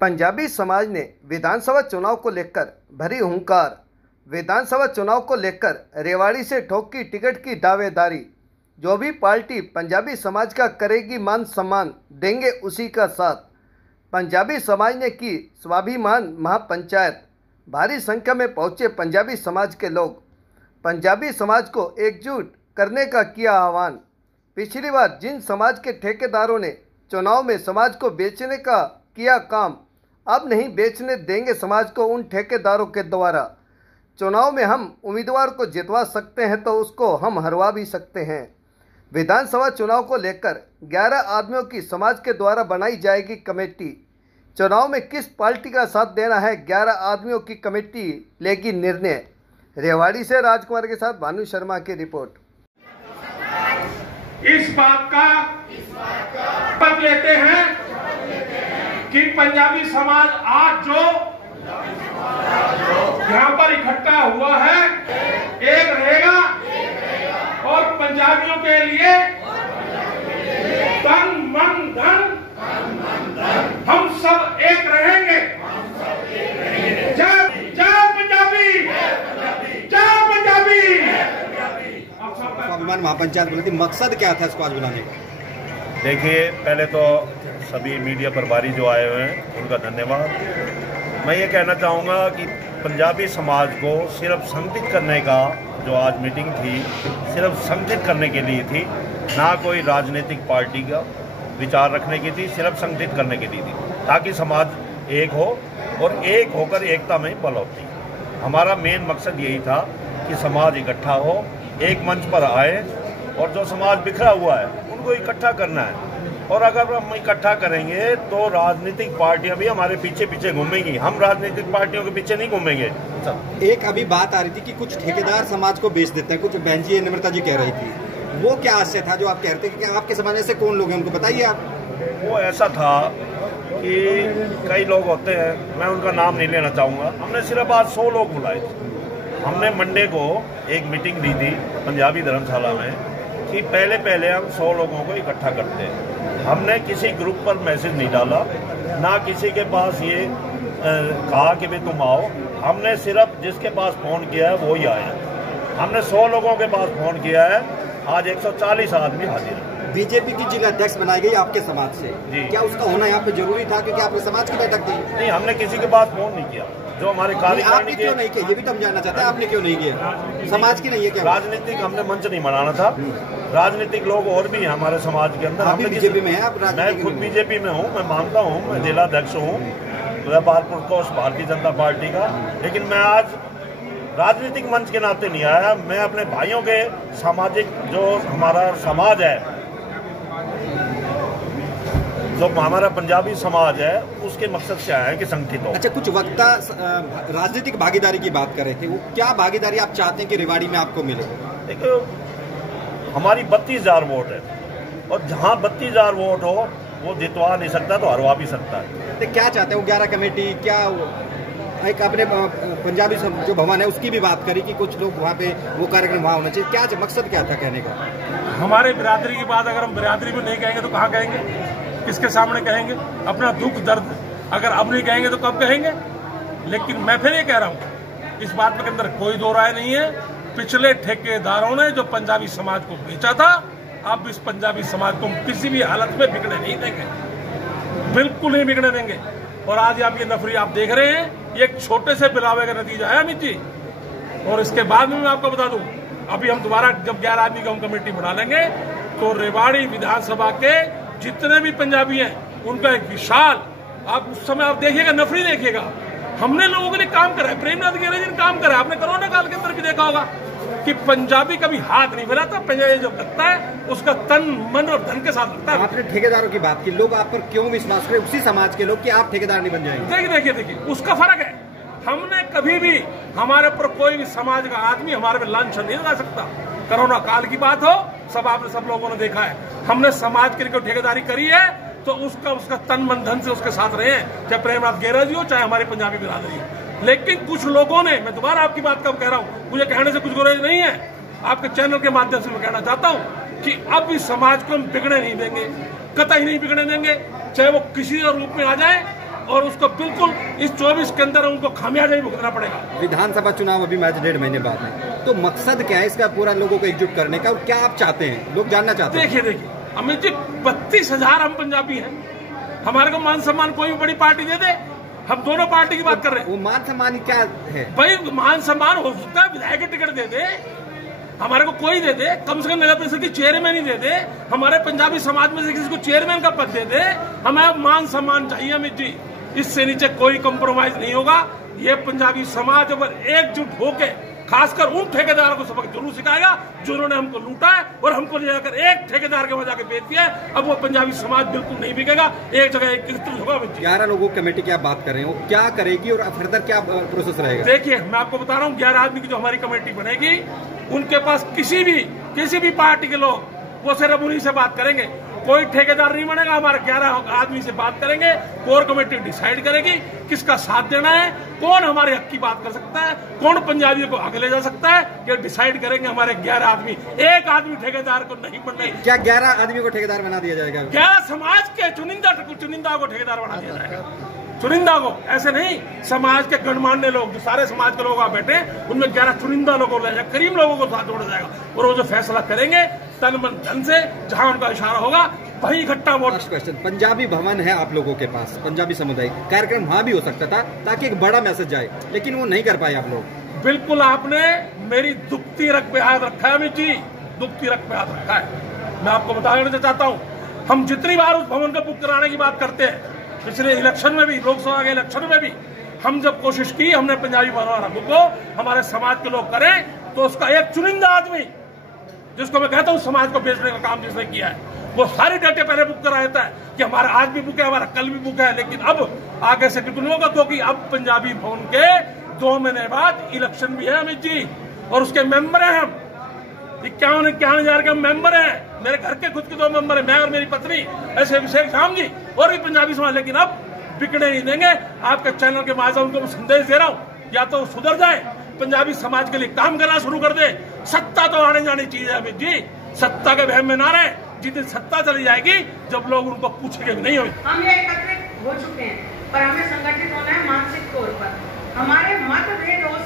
पंजाबी समाज ने विधानसभा चुनाव को लेकर भरी हुंकार। विधानसभा चुनाव को लेकर रेवाड़ी से ठोकी टिकट की दावेदारी। जो भी पार्टी पंजाबी समाज का करेगी मान सम्मान, देंगे उसी का साथ। पंजाबी समाज ने की स्वाभिमान महापंचायत। भारी संख्या में पहुंचे पंजाबी समाज के लोग। पंजाबी समाज को एकजुट करने का किया आह्वान। पिछली बार जिन समाज के ठेकेदारों ने चुनाव में समाज को बेचने का किया काम, अब नहीं बेचने देंगे समाज को उन ठेकेदारों के द्वारा। चुनाव में हम उम्मीदवार को जितवा सकते हैं तो उसको हम हरवा भी सकते हैं। विधानसभा चुनाव को लेकर 11 आदमियों की समाज के द्वारा बनाई जाएगी कमेटी। चुनाव में किस पार्टी का साथ देना है, 11 आदमियों की कमेटी लेगी निर्णय। रेवाड़ी से राजकुमार के साथ भानु शर्मा की रिपोर्ट। इस बात का पद लेते हैं कि पंजाबी समाज आज जो यहाँ पर इकट्ठा हुआ है, एक रहेगा और पंजाबियों के लिए तन मन धन हम सब एक रहेंगे। जय जय पंजाबी, जय पंजाबी। स्वाभिमान महापंचायत बोली थी, मकसद क्या था इसको आज बुलाने का? देखिए, पहले तो सभी मीडिया प्रभारी जो आए हुए हैं उनका धन्यवाद। मैं ये कहना चाहूँगा कि पंजाबी समाज को सिर्फ संगठित करने का जो आज मीटिंग थी, सिर्फ संगठित करने के लिए थी, ना कोई राजनीतिक पार्टी का विचार रखने की थी, सिर्फ संगठित करने के लिए थी, ताकि समाज एक हो और एक होकर एकता में बल होती। हमारा मेन मकसद यही था कि समाज इकट्ठा हो, एक मंच पर आए और जो समाज बिखरा हुआ है उनको इकट्ठा करना है। और अगर हम इकट्ठा करेंगे तो राजनीतिक पार्टियां भी हमारे पीछे पीछे घूमेंगी, हम राजनीतिक पार्टियों के पीछे नहीं घूमेंगे। एक अभी बात आ रही थी कि कुछ ठेकेदार समाज को बेच देते हैं, कुछ बहन जी नम्रता जी कह रही थी, वो क्या आशय था जो आप कह रहे थे कि आपके समाज में से कौन लोग हैं, उनको बताइए आप। वो ऐसा था कि कई लोग होते हैं, मैं उनका नाम नहीं लेना चाहूँगा। हमने सिर्फ आज 100 लोग बुलाए थे। हमने मंडे को एक मीटिंग दी थी पंजाबी धर्मशाला में कि पहले हम 100 लोगों को इकट्ठा करते हैं। हमने किसी ग्रुप पर मैसेज नहीं डाला, ना किसी के पास ये कहा कि भाई तुम आओ। हमने सिर्फ जिसके पास फ़ोन किया है वो ही आया। हमने 100 लोगों के पास फ़ोन किया है, आज 140 आदमी हाजिर है। बीजेपी की जिला अध्यक्ष बनाई गई आपके समाज से जी, क्या उसका होना यहाँ पे जरूरी था क्योंकि आपके समाज की बैठक थी? नहीं, हमने किसी के पास फ़ोन नहीं किया। जो हमारे कार्यकारिणी आपने क्यों नहीं किया, ये भी तो हम जानना चाहते हैं, आपने क्यों नहीं किया? समाज की नहीं है क्या? राजनीतिक हमने मंच नहीं बनाना था। राजनीतिक लोग और भी हैं हमारे समाज के अंदर। हमने बीजेपी में है आप? मैं खुद बीजेपी में हूँ, मैं मानता हूँ, मैं जिला अध्यक्ष हूँ व्यापारपुर कोष भारतीय जनता पार्टी का। लेकिन मैं आज राजनीतिक मंच के नाते नहीं आया। मैं अपने भाइयों के सामाजिक जो हमारा समाज है, जो हमारा पंजाबी समाज है, उसके मकसद से आया है कि संगठित हो। अच्छा, कुछ वक्ता राजनीतिक भागीदारी की बात कर रहे थे, वो क्या भागीदारी आप चाहते हैं कि रेवाड़ी में आपको मिले? देखो, हमारी 32,000 वोट है और जहाँ 32,000 वोट हो वो जितवा नहीं सकता तो हरवा भी सकता है। तो क्या चाहते हैं वो 11 कमेटी? क्या एक अपने पंजाबी जो भवन है उसकी भी बात करी कि कुछ लोग वहाँ पे वो कार्यक्रम वहाँ होना चाहिए, क्या मकसद क्या था कहने का? हमारे बिरादरी की बात अगर हम बिरादरी में नहीं कहेंगे तो कहाँ कहेंगे, किसके सामने कहेंगे? अपना दुख दर्द अगर अब नहीं कहेंगे तो कब कहेंगे? लेकिन मैं फिर ये कह रहा हूँ, इस बात के अंदर कोई दो राय नहीं है। पिछले ठेकेदारों ने जो पंजाबी समाज को बेचा था, अब इस पंजाबी समाज को किसी भी हालत में बिकने नहीं देंगे, बिल्कुल नहीं बिकने देंगे। और आज आप ये नफरी आप देख रहे हैं, ये एक छोटे से बिलावे का नतीजा है अमित जी। और इसके बाद में मैं आपको बता दूं, अभी हम दोबारा जब 11 आदमी की हम कमेटी बना लेंगे तो रेवाड़ी विधानसभा के जितने भी पंजाबी हैं उनका एक विशाल, आप उस समय आप देखिएगा, नफरी देखिएगा। हमने लोगों के लिए काम करा है, प्रेमनाथ गेहलोत जी ने काम करा है। आपने कोरोना काल के अंदर भी देखा होगा कि पंजाबी कभी हाथ नहीं फैलाता, पंजाबी जब लगता है उसका तन मन और धन के साथ लगता है। आपने ठेकेदारों की बात की, लोग आप पर क्यों विश्वास करें, उसी समाज के लोग, कि आप ठेकेदार नहीं बन जाएंगे? देखिए, उसका फर्क है। हमने कभी भी हमारे ऊपर कोई भी समाज का आदमी हमारे पे लांछन नहीं लगा सकता। कोरोना काल की बात हो, सब लोगों ने देखा है, हमने समाज के लिए ठेकेदारी करी है तो उसका तन मन धन से उसके साथ रहे हैं, चाहे प्रेमनाथ गेहलोत जी हो, चाहे हमारी पंजाबी बिरादरी हो। लेकिन कुछ लोगों ने, मैं दोबारा आपकी बात कब कह रहा हूँ, मुझे कहने से कुछ गुरेज नहीं है, आपके चैनल के माध्यम से मैं कहना चाहता हूँ कि अब इस समाज को हम बिगड़ने नहीं देंगे, कतई नहीं बिगड़ने देंगे, चाहे वो किसी रूप में आ जाए और उसको बिल्कुल इस 24 के अंदर उनको खामियाजा ही भुगतना पड़ेगा। विधानसभा चुनाव अभी मैच 1.5 महीने बाद है, तो मकसद क्या है इसका पूरा लोगों को एकजुट करने का, और क्या आप चाहते हैं, लोग जानना चाहते हैं? देखिए अमित जी, 32,000 हम पंजाबी हैं, हमारे को मान सम्मान कोई भी बड़ी पार्टी दे दे, हम दोनों पार्टी की बात कर रहे हैं। वो मान सम्मान क्या है भाई? मान सम्मान हो सकता है विधायक की टिकट दे दे, हमारे को कोई दे दे, कम से कम नगर परिषद की चेयरमैन ही दे दे, हमारे पंजाबी समाज में से किसी को चेयरमैन का पद दे दे, हमें मान सम्मान चाहिए अमित जी। इससे नीचे कोई कंप्रोमाइज नहीं होगा। ये पंजाबी समाज अगर एकजुट होके खासकर उन ठेकेदारों को सबक जरूर सिखाएगा जिन्होंने हमको लूटा है और हमको ले जाकर एक ठेकेदार के वहां जाके बेच दिया है। अब वो पंजाबी समाज बिल्कुल नहीं बिकेगा, एक जगह एकत्रित होगा। 11 लोगों की कमेटी की आप बात कर रहे हो, क्या करेगी और फर्दर क्या प्रोसेस रहेगा? देखिए, मैं आपको बता रहा हूँ, 11 आदमी की जो हमारी कमेटी बनेगी, उनके पास किसी भी पार्टी के लोग वो सिर्फ उन्हीं से बात करेंगे, कोई ठेकेदार नहीं बनेगा। हमारे 11 आदमी से बात करेंगे, कोर कमेटी डिसाइड करेगी किसका साथ देना है, कौन हमारे हक की बात कर सकता है, कौन पंजाबियों को आगे ले जा सकता है, ये डिसाइड करेंगे हमारे 11 आदमी। एक आदमी ठेकेदार को नहीं बनने। क्या 11 आदमी को ठेकेदार बना दिया जाएगा? 11 समाज के चुनिंदा को ठेकेदार बना दिया जाएगा। चुनिंदा को, ऐसे नहीं, समाज के गणमान्य लोग, जो सारे समाज के लोग आ बैठे, उनमें 11 चुनिंदा लोगों को, करीब लोगों को साथ जोड़ा जाएगा और वो जो फैसला करेंगे तन मन धन से, जहां उनका इशारा होगा वही इकट्ठा वोट। क्वेश्चन, पंजाबी भवन है आप लोगों के पास, पंजाबी समुदाय कार्यक्रम वहां भी हो सकता था ताकि एक बड़ा मैसेज जाए, लेकिन वो नहीं कर पाए आप लोग। बिल्कुल, आपने मेरी दुखती रख पे हाथ रखा है अमित जी, दुखती रख पे हाथ रखा है। मैं आपको बताना चाहता हूँ, हम जितनी बार उस भवन को बुक कराने की बात करते हैं, पिछले इलेक्शन में भी, लोकसभा के इलेक्शन में भी हम जब कोशिश की, हमने पंजाबी भवन बुक को हमारे समाज के लोग करें, तो उसका एक चुनिंदा आदमी, जिसको मैं कहता हूँ समाज को बेचने का काम जिसने किया है, वो सारी डेटे पहले बुक करा देता है कि हमारा आज भी बुक है, हमारा कल भी बुक है। लेकिन अब आगे से बिल्कुल नहीं होगा, क्योंकि अब पंजाबी भवन के 2 महीने बाद इलेक्शन भी है अमित जी, और उसके मेंबर हैं हम। 51,000 के मेंबर हैं, मेरे घर के खुद के 2 मेंबर हैं, मैं और मेरी पत्नी, ऐसे अभिषेक शाम जी और भी पंजाबी समाज। लेकिन अब बिकने नहीं देंगे। आपके चैनल के माध्यम से संदेश दे रहा हूँ, या तो सुधर जाए, पंजाबी समाज के लिए काम करना शुरू कर दे। सत्ता तो आने जानी चीज है अमित जी, सत्ता के वहम में ना रहे। जिस दिन सत्ता चली जाएगी, जब लोग उनको पूछेंगे नहीं हो। हम ये एकत्रित हो चुके हैं, पर हमें संगठित होना है मानसिक तौर पर। हमारे मतभेद हो